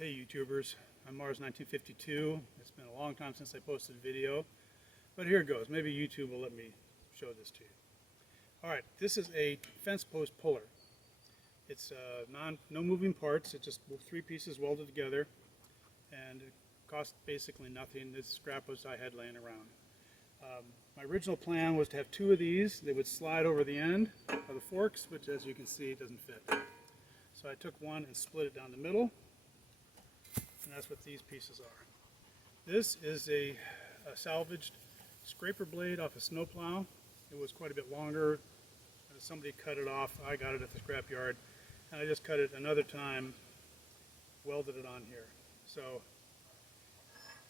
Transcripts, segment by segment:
Hey YouTubers, I'm Mars1952. It's been a long time since I posted a video, but here it goes. Maybe YouTube will let me show this to you. Alright, this is a fence post puller. It's no moving parts, it's just 3 pieces welded together, and it costs basically nothing. This scrap was I had laying around. My original plan was to have 2 of these. They would slide over the end of the forks, which as you can see doesn't fit. So I took one and split it down the middle. And that's what these pieces are. This is a salvaged scraper blade off a snowplow. It was quite a bit longer. Somebody cut it off. I got it at the scrap yard, and I just cut it another time, welded it on here. So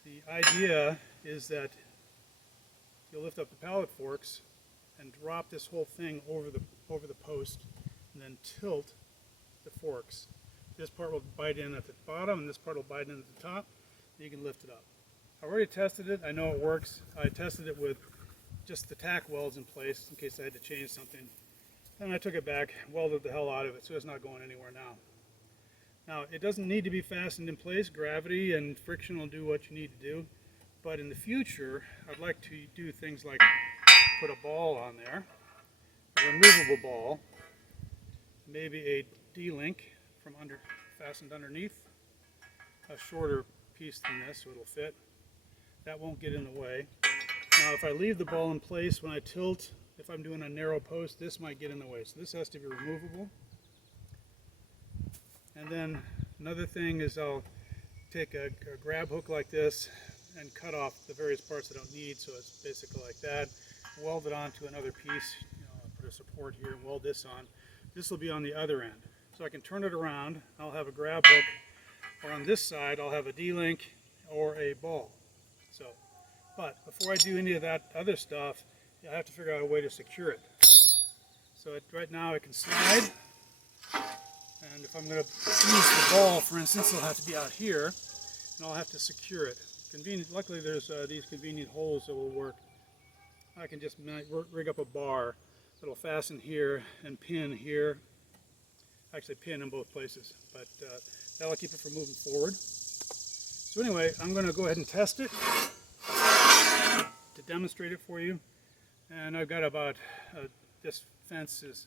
the idea is that you'll lift up the pallet forks and drop this whole thing over the post, and then tilt the forks. This part will bite in at the bottom, and this part will bite in at the top, and you can lift it up. I've already tested it. I know it works. I tested it with just the tack welds in place in case I had to change something. Then I took it back, welded the hell out of it, so it's not going anywhere now. Now, it doesn't need to be fastened in place. Gravity and friction will do what you need to do. But in the future, I'd like to do things like put a ball on there, a removable ball, maybe a D-link from fastened underneath, a shorter piece than this so it'll fit. That won't get in the way. Now if I leave the ball in place when I tilt, if I'm doing a narrow post, this might get in the way. So this has to be removable. And then another thing is I'll take a grab hook like this and cut off the various parts I don't need, so it's basically like that. Weld it onto another piece, I'll put a support here and weld this on. This will be on the other end. So I can turn it around, I'll have a grab hook, or on this side I'll have a D-link or a ball. But before I do any of that other stuff, I have to figure out a way to secure it. So right now it can slide, and if I'm going to use the ball, for instance, it'll have to be out here, and I'll have to secure it. Luckily there's these convenient holes that will work. I can just rig up a bar that'll fasten here and pin here. Actually pin in both places, but that'll keep it from moving forward. So anyway, I'm going to go ahead and test it to demonstrate it for you. And I've got about, this fence is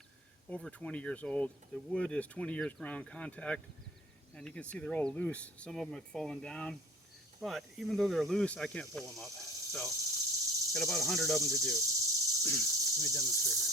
over 20 years old. The wood is 20 years ground contact, and you can see they're all loose. Some of them have fallen down, but even though they're loose, I can't pull them up. So got about 100 of them to do. Let me demonstrate it.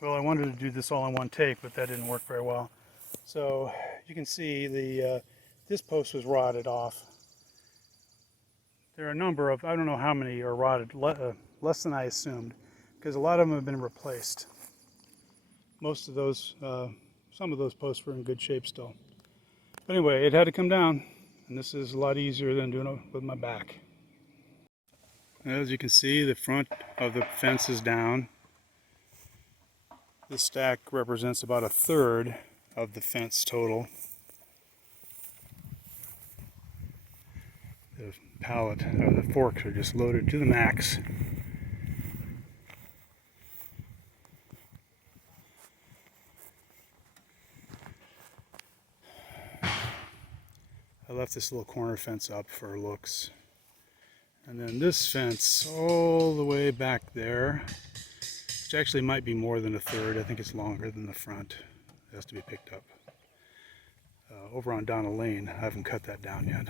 Well, I wanted to do this all in one take, but that didn't work very well. So you can see this post was rotted off. There are a number of, I don't know how many are rotted, less than I assumed, because a lot of them have been replaced. Most of those, some of those posts were in good shape still. But anyway, it had to come down, and this is a lot easier than doing it with my back. As you can see, the front of the fence is down. This stack represents about 1/3 of the fence total. The pallet, or the forks, are just loaded to the max. I left this little corner fence up for looks. And then this fence all the way back there, which actually might be more than 1/3. I think it's longer than the front. It has to be picked up. Over on Donna Lane, I haven't cut that down yet.